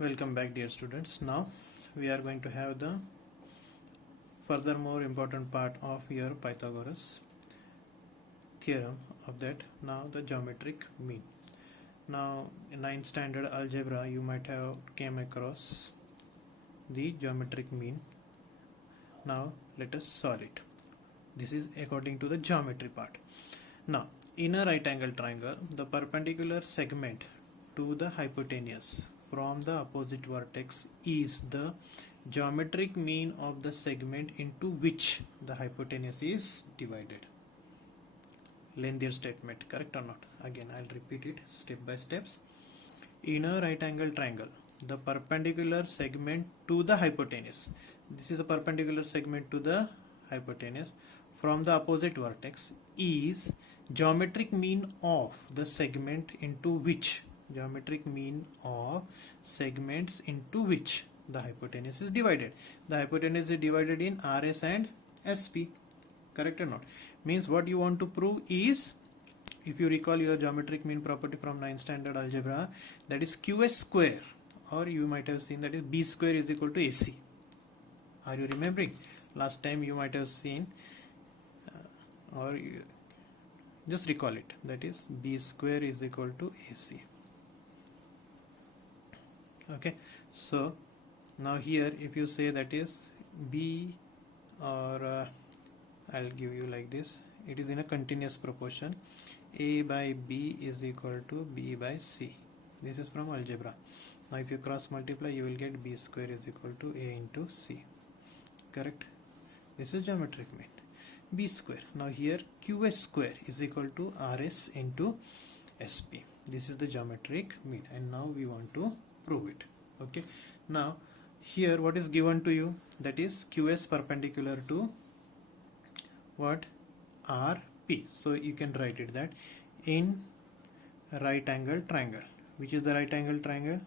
Welcome back, dear students. Now we are going to have the furthermore important part of your Pythagoras theorem of that. Now the geometric mean. Now in 9th standard algebra you might have came across the geometric mean. Now let us solve it. This is according to the geometry part. Now in a right angle triangle, the perpendicular segment to the hypotenuse from the opposite vertex is the geometric mean of the segment into which the hypotenuse is divided. Lengthier statement, correct or not? Again, I'll repeat it step by steps. In a right angle triangle, the perpendicular segment to the hypotenuse, this is a perpendicular segment to the hypotenuse from the opposite vertex, is geometric mean of the segment into which segments into which the hypotenuse is divided. The hypotenuse is divided in RS and SP, correct or not? Means what you want to prove is, if you recall your geometric mean property from 9th standard algebra, that is QS square, or you might have seen that is B square is equal to AC. Are you remembering? Last time you might have seen, just recall it, that is B square is equal to AC. Okay, so now here if you say that is B, or I'll give you like this, it is in a continuous proportion, A by B is equal to B by C. This is from algebra. Now if you cross multiply, you will get B square is equal to A into C, correct? This is geometric mean, B square. Now here QS square is equal to RS into SP. This is the geometric mean, and now we want to prove it. Okay, now here what is given to you, that is QS perpendicular to what? RP. So you can write it that in right angle triangle, which is the right angle triangle?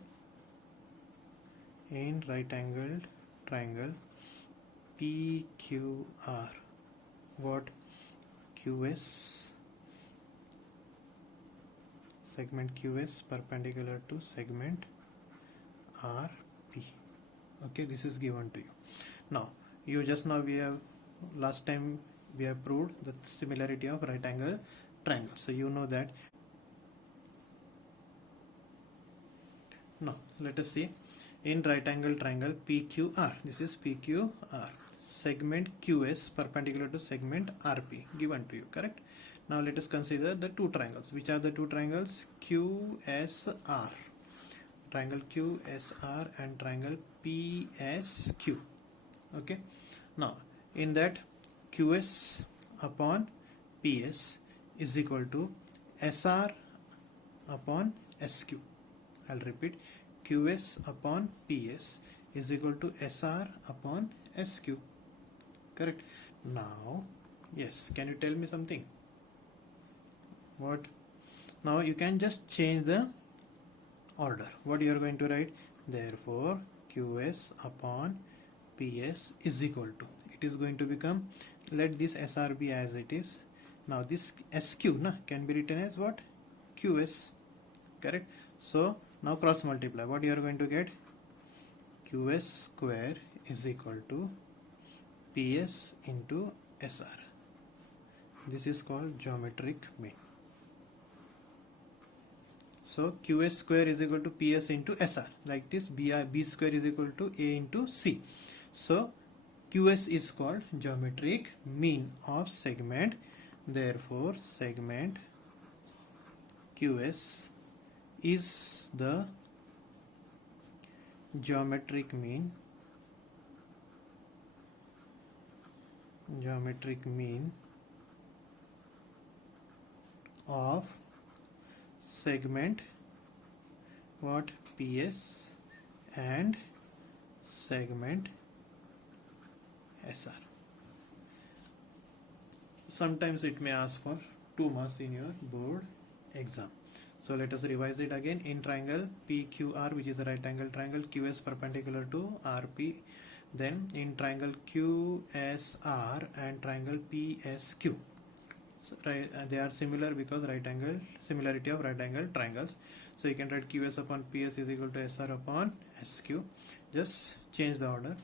In right angled triangle PQR, what? QS, segment QS perpendicular to segment RP. Okay, this is given to you. Now we have last time we have proved the similarity of right angle triangle, so you know that. Now let us see, in right angle triangle PQR, this is PQR, segment QS perpendicular to segment RP given to you, correct? Now let us consider the two triangles. Which are the two triangles? QSR, triangle QSR, and triangle PSQ. Okay, now in that QS upon PS is equal to SR upon SQ. I'll repeat, QS upon PS is equal to SR upon SQ, correct? Now yes, can you tell me something? What? Now you can just change the order. What you are going to write? Therefore QS upon PS is equal to, it is going to become, let this SR be as it is. Now this SQ can be written as what? QS, correct? So now cross multiply, what you are going to get? QS square is equal to PS into SR. This is called geometric mean. So QS square is equal to PS into SR, like this. B square is equal to A into C. So QS is called geometric mean of segment. Therefore segment QS is the geometric mean of segment what? PS and segment SR. Sometimes it may ask for 2 marks in your board exam. So let us revise it again. In triangle PQR, which is a right angle triangle, QS perpendicular to RP. Then in triangle QSR and triangle PSQ, So, they are similar because similarity of right angle triangles. So you can write QS upon PS is equal to SR upon SQ. Just change the order,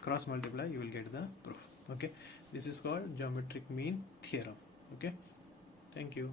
cross multiply, you will get the proof. Okay, this is called geometric mean theorem. Okay, thank you.